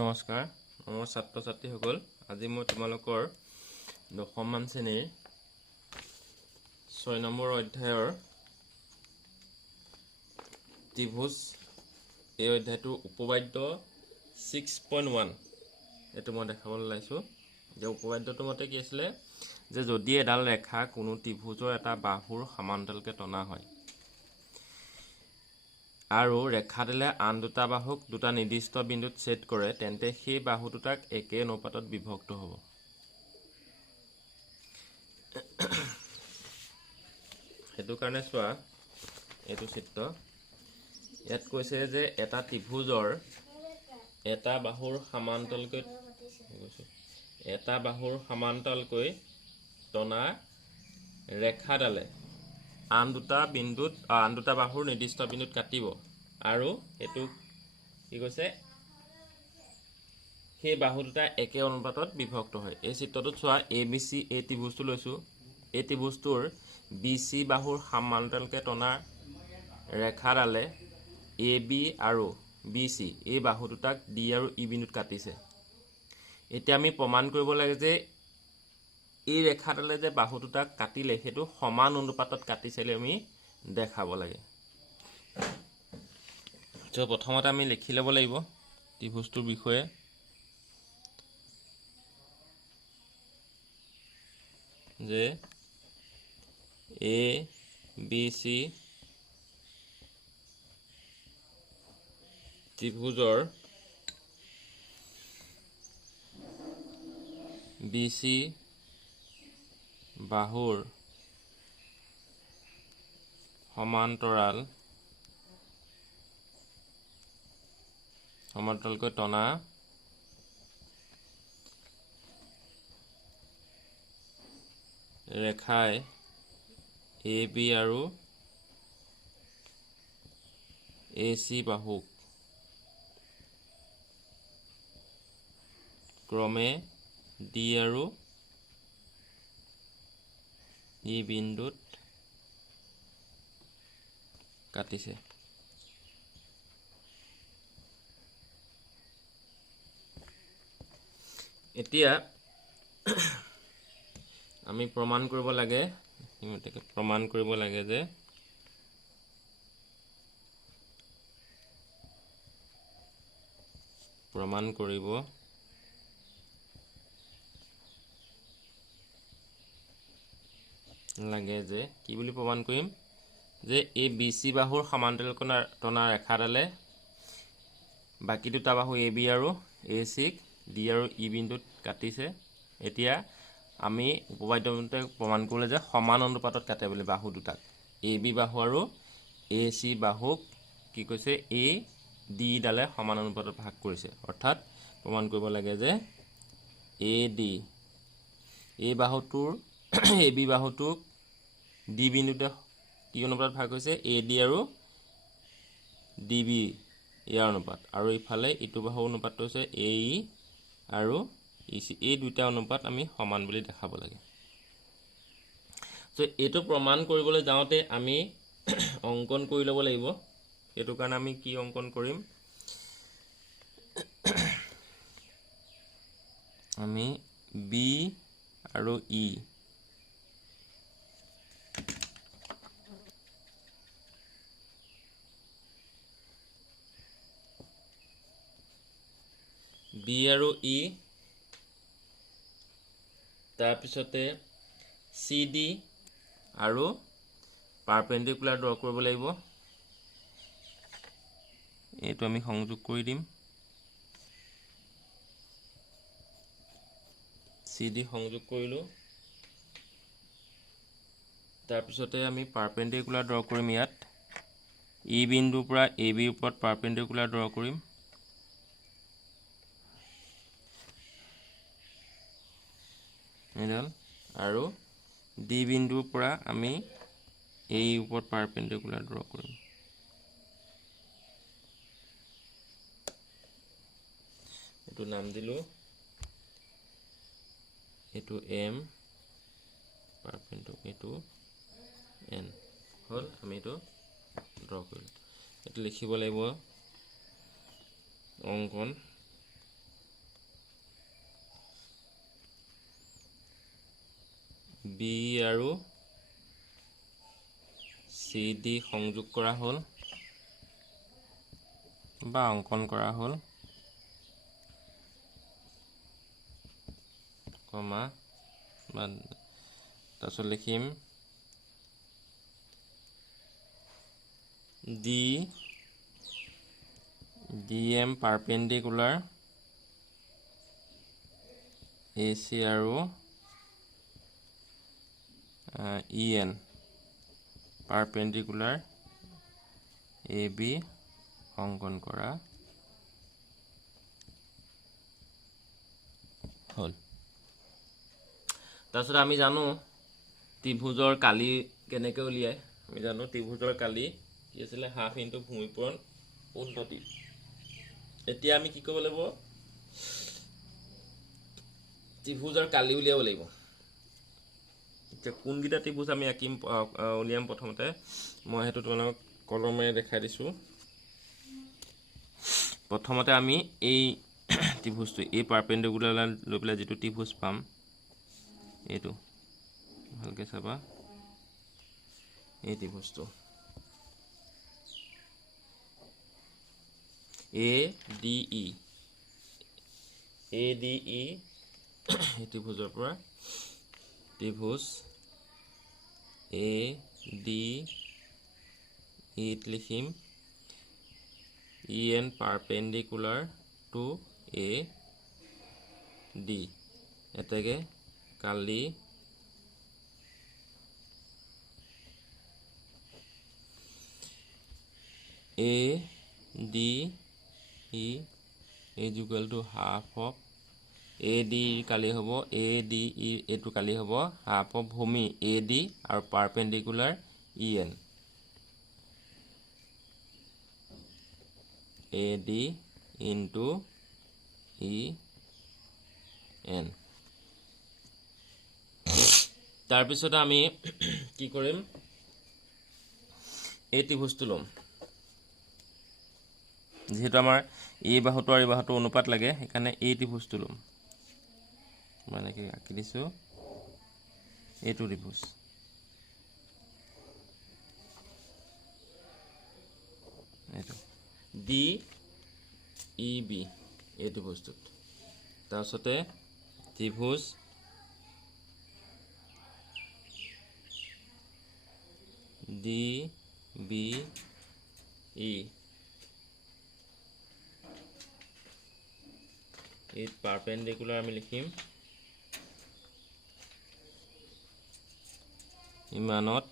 নমস্কাৰ মোৰ ছাত্ৰ ছাত্ৰীসকল আজি মই তোমালোকৰ দশমমান শ্ৰেণীৰ 6 নম্বৰ অধ্যায়ৰ ত্ৰিভুজ এই অধ্যায়টোৰ উপবাদ্য 6.1 এটো মই দেখাবলৈ লাইছো যে উপবাদ্যটো মতে কি আছিল যে যদি এডাল ৰেখা কোনো ত্ৰিভুজৰ এটা বাহুৰ সমান্তৰালকৈ টনা হয় আৰু ৰেখাডালে আন দুটা বাহুক দুটা নিৰ্দিষ্ট বিন্দুত ছেদ কৰে তেন্তে সেই বাহু দুটাক একে অনুপাতত বিভক্ত হ'ব। হেতু কাৰণে চোৱা এটো চিত্ৰ ইয়াত কৈছে যে এটা ত্ৰিভুজৰ এটা বাহুৰ সমান্তৰালকৈ টনা ৰেখাডালে আন দুটা বাহুৰ নিৰ্দিষ্ট বিন্দুত কাটিব আৰু এটো কি কৈছে সেই বাহু দুটা একে অনুপাতত বিভক্ত হয়। এই চিত্ৰটোত চোৱা ABC এই ত্ৰিভুজটো লৈছো এই ত্ৰিভুজটোৰ BC বাহুৰ সমান্তৰালকৈ টনা ৰেখাডালে AB আৰু BC এই বাহু দুটাক D আৰু E বিন্দুত কাটিছে। এতিয়া আমি প্ৰমাণ কৰিব লাগে যে এই ৰেখাডালে যে বাহু দুটাক কাটিলে হেতু সমান অনুপাতত কাটিছিলে আমি দেখাব লাগে। তো প্ৰথমতে আমি লিখি ল'ব লাগিব ত্ৰিভুজটোৰ বিষয়ে যে ABC ত্ৰিভুজৰ BC বাহুৰ সমান্তৰালকৈ টনা ৰেখাই AB আৰু AC বাহুক ক্ৰমে D আৰু E বিন্দুত কাটিছে। এতিয়া আমি প্ৰমাণ কৰিব লাগে যে কি বুলি প্ৰমাণ কৰিম যে এই BC বাহুৰ সমান্তৰালকৈ টনা ৰেখাডালে বাকি দুটা বাহু AB আৰু AC ক D আৰু E বিন্দুত কাটিছে। এতিয়া আমি উপবাদ্যমতে প্ৰমাণ কৰিলে যে সমান অনুপাতত কাটে বুলি বাহু দুটাক AB বাহু আৰু AC বাহুক কি কৈছে AD ডালে সমান অনুপাতত ভাগ কৰিছে। অৰ্থাৎ প্ৰমাণ কৰিব লাগে যে AD এই বাহুটোৰ AB বাহুটোক D বিন্দুতে কি অনুপাতত ভাগ হৈছে AD আৰু DB ইয়াৰ অনুপাত আৰু ইফালে ইটো বাহুৰ অনুপাতটো হৈছে AE আৰু EC এই দুটা অনুপাত আমি সমান বুলি দেখাব লাগে। সো এটো প্ৰমাণ কৰিবলৈ যাওঁতে আমি অঙ্কন কৰি ল'ব লাগিব। এটো কাৰণে আমি কি অঙ্কন কৰিম আমি B আৰু E তাৰ পিছতে CD আৰু পাৰপেন্ডিকুলাৰ ড্ৰ কৰিব লাগিব। এটো আমি সংযোগ কৰি দিম CD সংযোগ কৰিলো তাৰ পিছতে আমি পাৰপেন্ডিকুলাৰ ড্ৰ কৰিম ইয়াত E বিন্দুৰ পৰা AB ওপৰত পাৰপেন্ডিকুলাৰ ড্ৰ কৰিম আৰু D বিন্দুৰ পৰা আমি এই ওপৰত পাৰপেন্ডিকুলাৰ ড্ৰ কৰিম। এটো নাম দিলো এটো M পাৰপেন্ডিকুলাৰ এটো N হল আমি এটো ড্ৰ কৰিলো। এটো লিখিব লাগিব অঙ্কন বি আৰু চি ডি সংযোগ কৰা হ'ল বা অংকন কৰা হ'ল কমা বা তাৰপিছত লিখিম DM পাৰপেণ্ডিকুলাৰ AC আৰু EN পাৰপেণ্ডিকুলাৰ AB অংকন কৰা হ'ল। তাৰপিছত আমি জানো ত্ৰিভুজৰ কালি কেনেকৈ উলিয়ায়। আমি জানো ত্ৰিভুজৰ কালি কি আছিলে হাফ ইনটু ভূমিপূৰণ উন্নতি। এতিয়া আমি কি কৰিব লাগিব ত্ৰিভুজৰ কালি উলিয়াব লাগিব। এতিয়া কোনকেইটা ত্ৰিভুজ আমি আঁকিম উলিয়াম প্ৰথমতে মই সেইটো তোমালোকক কলমেৰে দেখাই দিছোঁ। প্ৰথমতে আমি এই ত্ৰিভুজটো এই পাৰপেণ্ডিকুলাৰ লাইন লৈ পেলাই যিটো ত্ৰিভুজ পাম এইটো ভালকৈ চাবা এই ত্ৰিভুজটো ADE এই ত্ৰিভুজৰ পৰা ত্ৰিভুজ ADE লিখিম EN পাৰপেণ্ডিকুলাৰ টু AD এতেকে কালি ADE is equal to half of AD কালি হ'ব ADE এইটো কালি হ'ব হাফ অফ ভূমি AD আৰু perpendicular EN AD into EN। তাৰপিছত আমি কি কৰিম এই ত্ৰিভুজটো ল'ম। যিহেতু আমাৰ এই বাহুটো আৰু এই বাহুটো অনুপাত লাগে সেইকাৰণে এই ত্ৰিভুজটো ল'ম। মই এনেকৈ আঁকি দিছোঁ এইটো ত্ৰিভুজ এইটো DEB এই ত্ৰিভুজটোত। তাৰপিছতে ত্ৰিভুজ DBE এই পাৰপেণ্ডিকুলাৰ আমি লিখিম ইমানত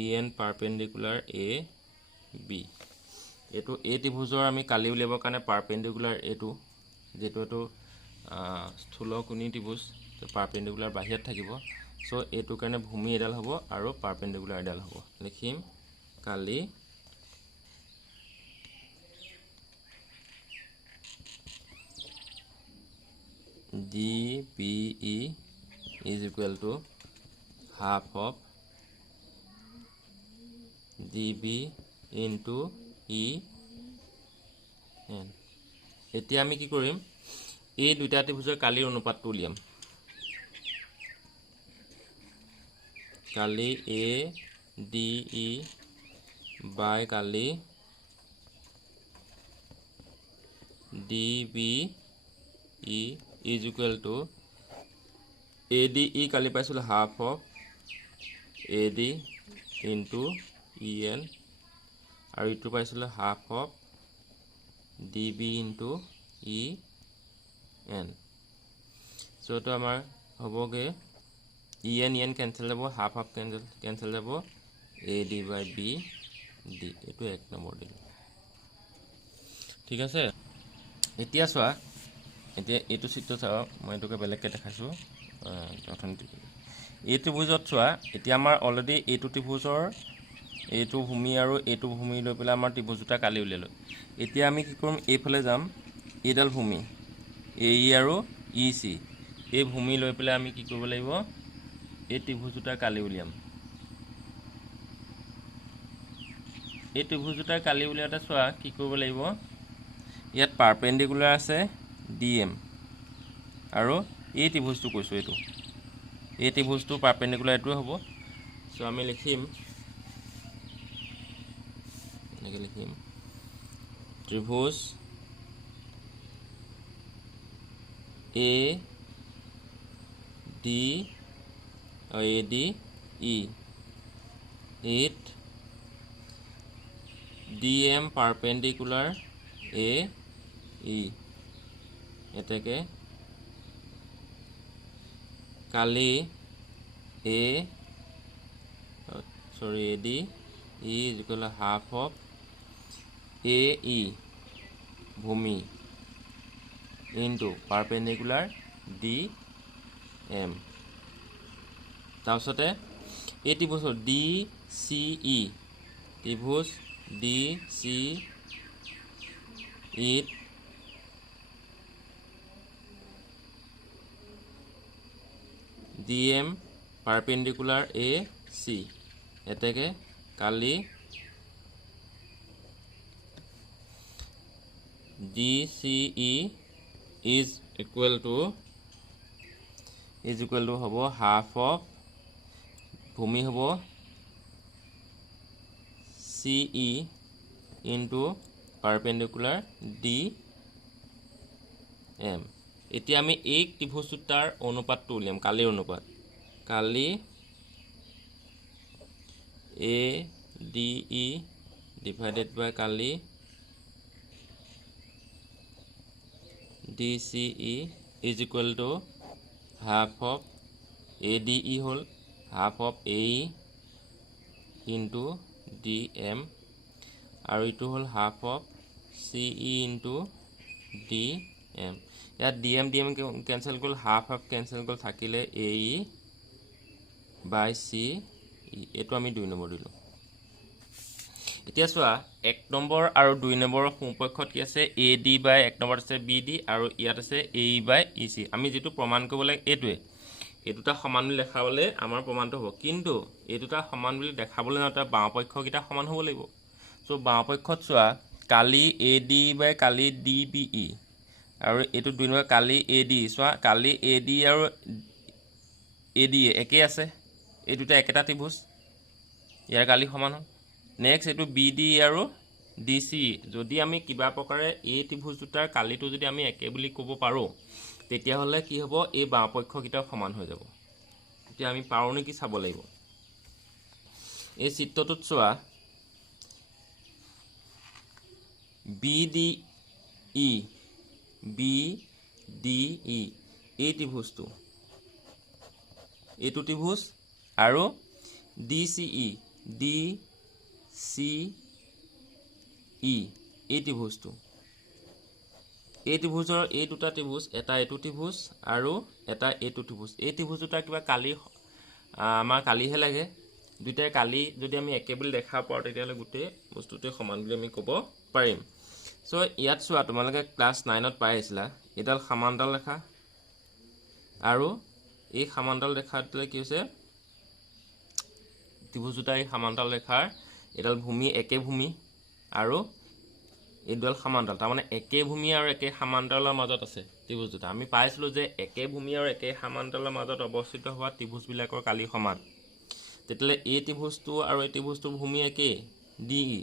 EN পাৰপেণ্ডিকুলাৰ AB। এইটো এই ত্ৰিভুজৰ আমি কালি উলিয়াবৰ কাৰণে পাৰপেণ্ডিকুলাৰ এইটো যিটো এইটো স্থূলকোণী ত্ৰিভুজ পাৰপেণ্ডিকুলাৰ বাহিৰত থাকিব। চ' এইটো কাৰণে ভূমি এডাল হ'ব আৰু পাৰপেণ্ডিকুলাৰ এডাল হ'ব। লিখিম কালি DBE is equal to half of DB into EN। এতিয়া আমি কি কৰিম এই দুটা ত্ৰিভুজৰ কালিৰ অনুপাতটো উলিয়াম। কালি ADE by Kali DBE is equal to ADE কালি পাইছিলোঁ half of AD into EN আৰু ইটো পাইছিলোঁ half of DB into EN। চ' এইটো আমাৰ হ'বগৈ EN কেঞ্চেল যাব হাফ হাফ কেঞ্চেল যাব AD বাই BD এইটো 1 নম্বৰ দিল। ঠিক আছে। এতিয়া চোৱা এতিয়া এইটো চিত্ৰ চাওঁ মই এইটোকে বেলেগকৈ দেখাইছোঁ অৰ্থনীতি এই ত্ৰিভুজত চোৱা এতিয়া আমাৰ অলৰেডি এইটো ত্ৰিভুজৰ এইটো ভূমি আৰু এইটো ভূমি লৈ পেলাই আমাৰ ত্ৰিভুজ দুটা কালি উলিয়ালোঁ। এতিয়া আমি কি কৰিম এইফালে যাম এইডাল ভূমি AE আৰু EC এই ভূমি লৈ পেলাই আমি কি কৰিব লাগিব এই ত্ৰিভুজ দুটাৰ কালি উলিয়াম। এই ত্ৰিভুজ দুটাৰ কালি উলিয়াওঁতে চোৱা কি কৰিব লাগিব ইয়াত পাৰপেণ্ডিকুলাৰ আছে DM আৰু এই ত্ৰিভুজটো কৈছোঁ এইটো এই ত্ৰিভুজটো পাৰপেণ্ডিকুলাৰ এইটোৱে হ'ব সো আমি লিখিম এনেকৈ লিখিম ত্ৰিভুজ A D E it DM perpendicular AE এটাকে কালি AD E is equal to half of AE ভূমি into perpendicular DM তাৰপিছতে এই ত্ৰিভুজ DCE ত্ৰিভুজ DCE DM perpendicular AC এটাকে কালি DCE is equal to হ'ব half of ভূমি হ'ব CE into perpendicular DM এতিয়া আমি এই ত্ৰিভুজটাৰ অনুপাতটো উলিয়াম কালিৰ অনুপাত কালি ADE divided by Kali DCE is equal to half of ADE whole half of AE into DM আৰু ইটো হ'ল half of CE into DM ইয়াত DM কেনসেল গ'ল half কেনসেল গ'ল থাকিলে AE by CE এইটো আমি 2 নম্বৰ দিলোঁ এতিয়া চোৱা 1 নম্বৰ আৰু 2 নম্বৰৰ সমপক্ষত কি আছে AD by 1 নম্বৰ আছে BD আৰু ইয়াত আছে AE by EC আমি যেটো প্ৰমাণ কৰিব লাগে এইটোৱে এই দুটা সমান বুলি দেখাবলে আমাৰ প্ৰমাণটো হ'ব কিন্তু এই দুটা সমান বুলি দেখাবলে না তাৰ বামপক্ষকিটা সমান হ'ব লাগিব সো বামপক্ষত চোৱা কালি AD by কালি DBE আৰু এটো 2 নম্বৰ কালি AD চোৱা কালি AD আৰু AD একে আছে এই দুটা একেটা ত্ৰিভুজ ইয়াৰ কালি সমান হয় নেক্সট এটো BD আৰু DC যদি আমি কিবা প্ৰকাৰে এই ত্ৰিভুজ দুটাৰ কালিটো যদি আমি একে বুলি ক'ব পাৰো তেতিয়া হলে কি হ'ব এই বামপক্ষকিটা সমান হৈ যাব এতিয়া আমি পাৰো নেকি চাব লাগিব এই চিত্ৰটোত চোৱা BDE এই ত্ৰিভুজটো এইটো ত্ৰিভুজ আৰু DCE এই ত্ৰিভুজটো এই ত্ৰিভুজৰ এই দুটা ত্ৰিভুজ এটা এইটো ত্ৰিভুজ আৰু এটা এইটো ত্ৰিভুজ এই ত্ৰিভুজ দুটা কিবা কালি আমাৰ কালিহে লাগে দুটাই কালি যদি আমি একে বুলি দেখা পাও তেতিয়ালে গুটে বস্তুটো সমান বুলি আমি ক'ব পাৰিম সো ইয়াত চোৱা তোমালোকে ক্লাস 9 ত পাই আছিলা এডাল সমান্তৰাল ৰেখা আৰু এই সমান্তৰাল ৰেখাটোলে কি হৈছে ত্ৰিভুজ দুটাই সমান্তৰাল ৰেখাৰ এডাল ভূমি একে ভূমি আৰু এইডাল সমান্তৰাল তাৰ মানে একে ভূমি আৰু একে সমান্তৰালৰ মাজত আছে ত্ৰিভুজ দুটা আমি পাইছিলো যে একে ভূমি আৰু একে সমান্তৰালৰ মাজত অৱস্থিত হোৱা ত্ৰিভুজ বিলাকৰ কালি সমান তেতিয়ালে এই ত্ৰিভুজটো আৰু এই ত্ৰিভুজটোৰ ভূমি একে DE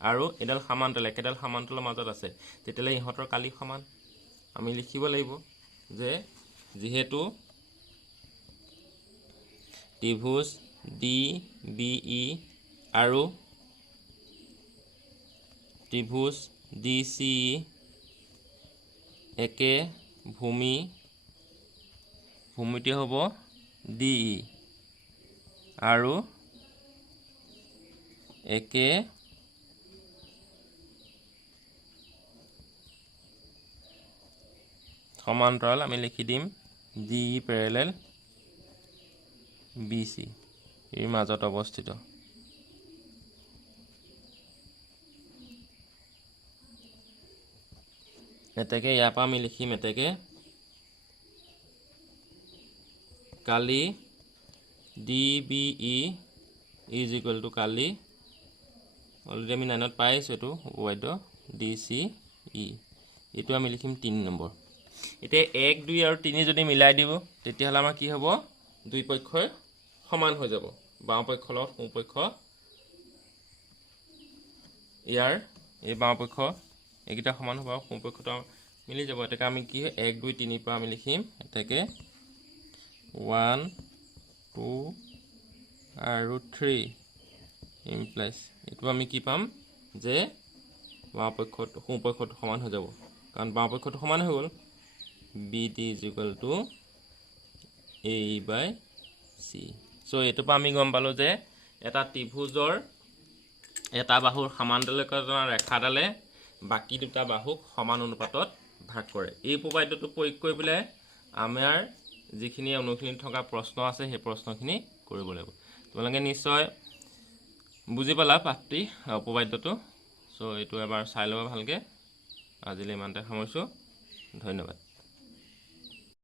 আৰু এডাল সমান্তৰাল একেডাল সমান্তৰালৰ মাজত আছে তেতিয়ালে ইহঁতৰ কালি সমান আমি লিখিব লাগিব যে যেহেতু ত্ৰিভুজ DBE আৰু ত্ৰিভুজ DCE একে ভূমিটি হ'ব DE আৰু একে সমান্তৰাল আমি লিখি দিম DE parallel BC এই মাজত অৱস্থিত এটাকে ইয়াৰ পৰা আমি লিখিম এটাকে কালি DBE is equal to Kali already আমি 9 ত পাইছো এটো ওয়াইড DCE এটো আমি লিখিম 3 নম্বৰ এতিয়া 1 2 আৰু 3 যদি মিলাই দিব তেতিয়া হলে আমাৰ কি হ'ব দুই পক্ষই সমান হৈ যাব বাওঁ পক্ষৰ লগত সোঁ পক্ষ ইয়াৰ এই বাওঁ পক্ষ এইকেইটা সমান হ'ব আৰু সোঁ পক্ষটো মিলি যাব এটাকে আমি কি 1 2 3 পৰা আমি লিখিম এটাকে 1 2 আৰু 3 ইমপ্লাইজ এইটো আমি কি পাম যে বাওঁ পক্ষটো সোঁ পক্ষটো সমান হৈ যাব কাৰণ বাওঁ পক্ষটো সমান হৈ গ'ল BD = A/C সো এইটো পৰা আমি গম পালো যে এটা ত্ৰিভুজৰ এটা বাহুৰ সমান্তৰাল ৰেখাডালে বাকি দুটা বাহুক সমান অনুপাতত ভাগ কৰে এই উপপাদ্যটো প্ৰয়োগ কৰি পেলাই আমাৰ যিখিনি অনুশীলন থকা প্ৰশ্ন আছে সেই প্ৰশ্নখিনি কৰিব লাগিব তোমালোকে নিশ্চয় বুজি পালা পাঠটি উপপাদ্যটো সো এইটো এবাৰ চাই লবা ভালকে আজিলৈ ইমানতে সামৰিছো ধন্যবাদ